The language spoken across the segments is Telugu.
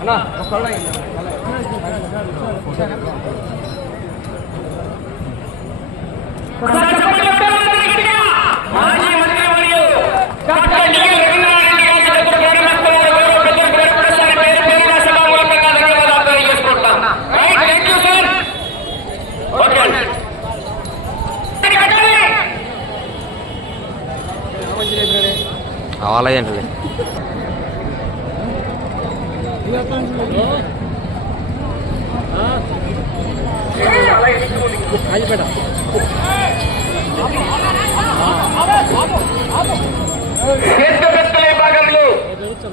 అన్నా ఆలయం ఏంటలే భాగంలో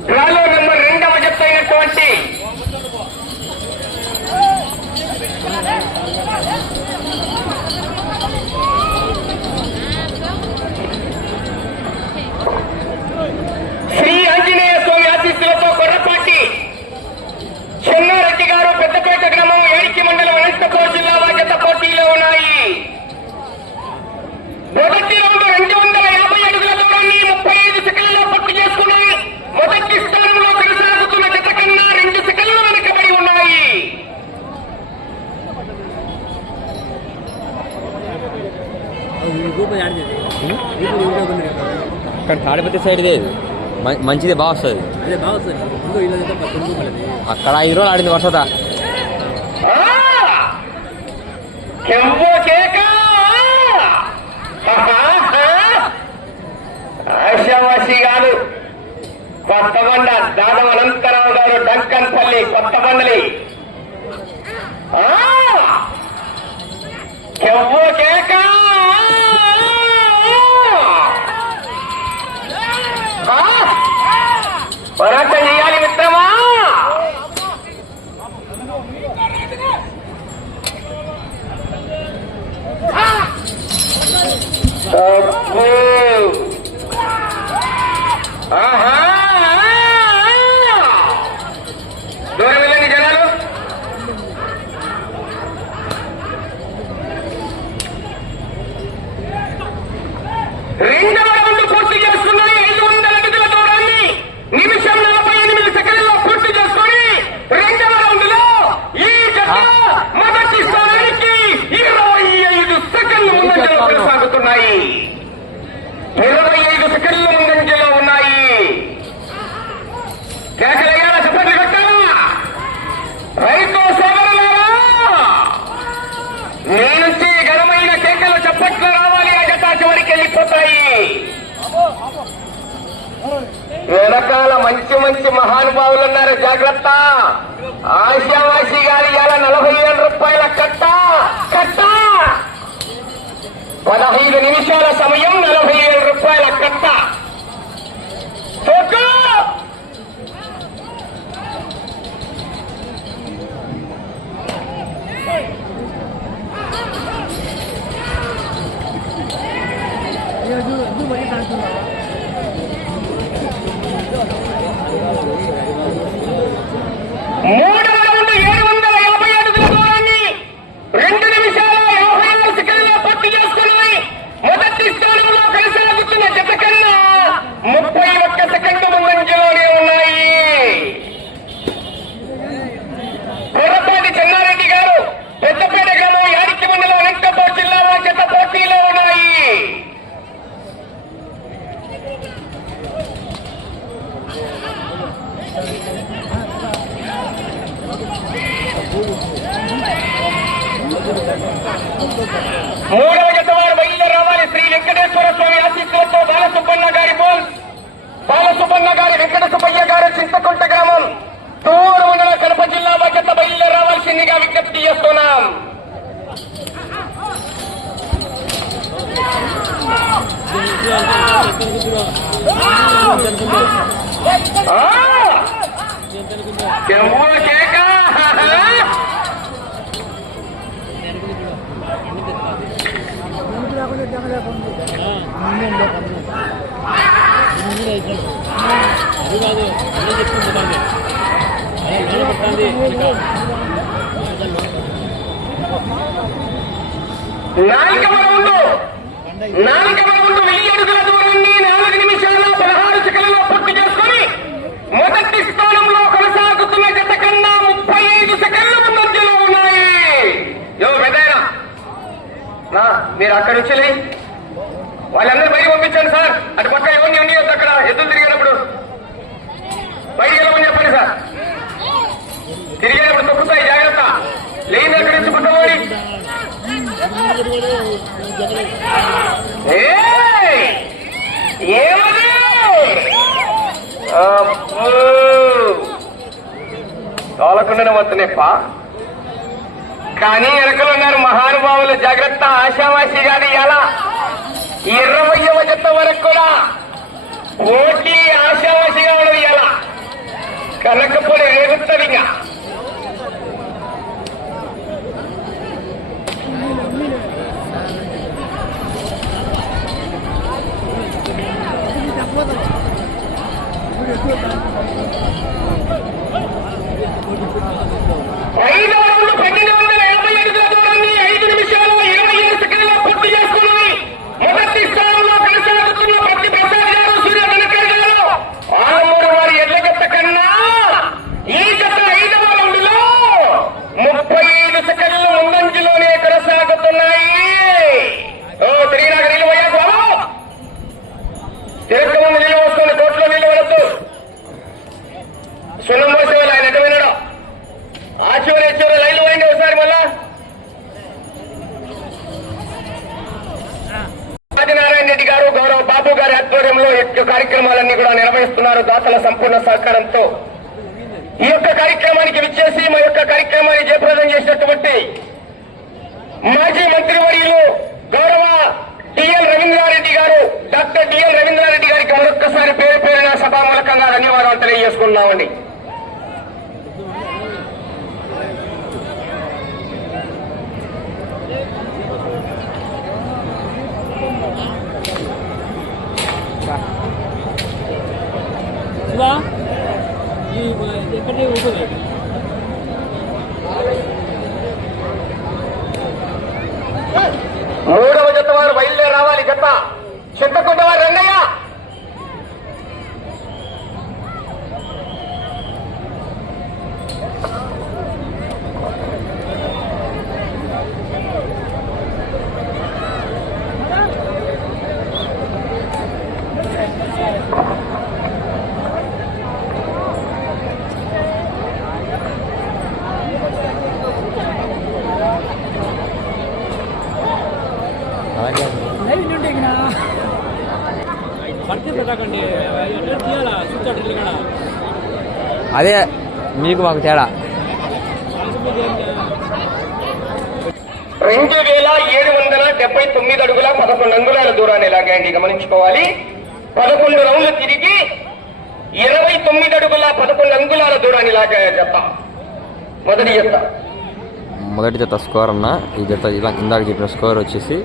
రాలో నెంబర్ రెండవ చెప్తైనటువంటి కానీ తాడిపత్రి సైడ్దే ఇది. మంచిదే బాగా వస్తుంది. అక్కడ ఐదు రోజులు ఆడింది వర్షత. కొత్త మండ దాదవ అనంతరావు గారు డంకన్ డంకన్పల్లి కొత్త బండలి చెవ్వకే భరత చేయాలి మిత్రమా దూరం వెళ్ళండి జనాలు రీ కలిసిపోతాయి వెనకాల మంచి మంచి మహానుభావులు ఉన్నారు. జాగ్రత్త. ఆశావాసి గారి ఇలా నలభై ఏడు రూపాయల కట్ట. కట్ట. పదహైదు నిమిషాల సమయం నలభై ఏడు రూపాయల కట్ట. విజ్ఞప్తి చేస్తున్నాం. అది కాదు అదే చెప్తుంది నాలుక బలములు నాలుక బలములు వెయ్యి అడుగుల దూరాన్ని నాలుగు నిమిషాల్లో పదహారు సెకండ్లో పూర్తి చేసుకుని మొదటి స్థానంలో కొనసాగుతున్న గత కన్నా ముప్పై ఐదు సెకండ్లు ముందంజలో ఉన్నాయి. యో పెద్దయినా. మీరు అక్కడి నుంచి వాళ్ళందరూ బయట పంపించాను సార్. అటు పక్క ఎవరిని ఉండి అక్కడ ఎద్దులు తిరిగేటప్పుడు. బయట వెళ్ళమని చెప్పండి సార్. తిరిగేటప్పుడు తొక్కుతాయి జాగ్రత్త. లేని అక్కడి నుంచి పక్కవాడి తోలకుండానే వస్తున్నాయిప్ప కానీ వెనకలు ఉన్నారు మహానుభావులు జాగ్రత్త ఆశావాసి కానీ ఎలా? ఇరవయవ జత వరకు కూడా పోటీ ఆశావాసిగా ఉన్నది ఎలా? కనకపోతే ఆధ్వర్యంలో యొక్క కార్యక్రమాలన్నీ కూడా నిర్వహిస్తున్నారు. దాతల సంపూర్ణ సహకారంతో. ఈ యొక్క కార్యక్రమానికి విచ్చేసి మా యొక్క కార్యక్రమాన్ని జయప్రదం చేసినటువంటి మాజీ మంత్రివర్యులు గౌరవ డిఎల్ రవీంద్రారెడ్డి గారు డాక్టర్ డిఎల్ రవీంద్రారెడ్డి గారికి మరొక్కసారి పేరు పేరున సభామూలకంగా ధన్యవాదాలు తెలియజేసుకున్నామండి శివా ఈ ఎక్కడ ఉంటుంది మూడవ జత వారు బయలుదేరి రావాలి. జత. చింతకుంట వారు రంగయ్య. అదే మీకు మాకు తేడా. రెండు వేల ఏడు వందల డెబ్బై తొమ్మిది అడుగుల పదకొండు అంగుళాల దూరాన్ని ఇలాగండి గమనించుకోవాలి. పదకొండు రౌండ్లు తిరిగి ఇరవై తొమ్మిది అడుగుల పదకొండు అంగుళాల దూరాన్ని ఇలాగ జత మొదటి జత. మొదటి జత స్కోర్ అన్న ఈ జత ఇలా ఇందాక చెప్పిన స్కోర్ వచ్చేసి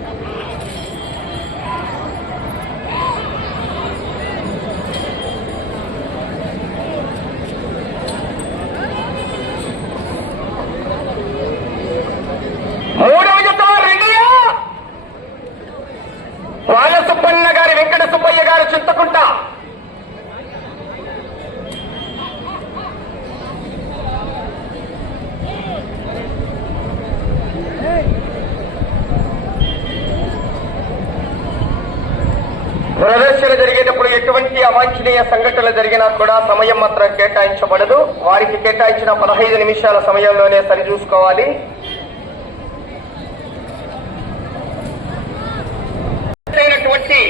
ప్రదర్శన జరిగేటప్పుడు ఎటువంటి అవాంఛనీయ సంఘటనలు జరిగినా కూడా సమయం మాత్రం కేటాయించబడదు. వారికి కేటాయించిన పదహైదు నిమిషాల సమయంలోనే సరిచూసుకోవాలి. అయినటువంటి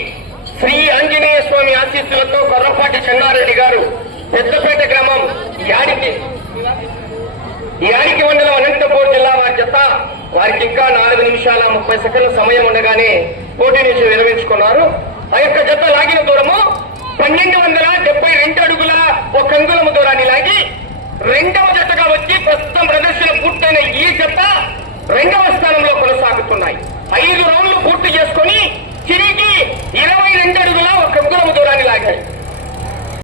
శ్రీ ఆంజనేయ స్వామి ఆశీస్సులతో కొర్రపాటి చెన్నారెడ్డి గారు పెద్దపేట గ్రామం యాడికి యాడికి మండలం అనంతపూర్ జిల్లా వారి జత. వారికి ఇంకా నాలుగు నిమిషాల ముప్పై సెకండ్ల సమయం ఉండగానే పోటీ నుంచి విరమించుకున్నారు. ఆ యొక్క జత లాగిన దూరము పన్నెండు వందల డెబ్బై రెండు అడుగుల ఒక అంగుళము దూరాన్ని లాగి రెండవ జతగా వచ్చి ప్రస్తుతం ప్రదర్శన పూర్తయిన ఈ జత రెండవ స్థానంలో కొనసాగుతున్నాయి. ఐదు రౌండ్లు పూర్తి చేసుకొని తిరిగి ఇరవై రెండు అడుగుల ఒక అంగుళము దూరాన్ని లాగాయి.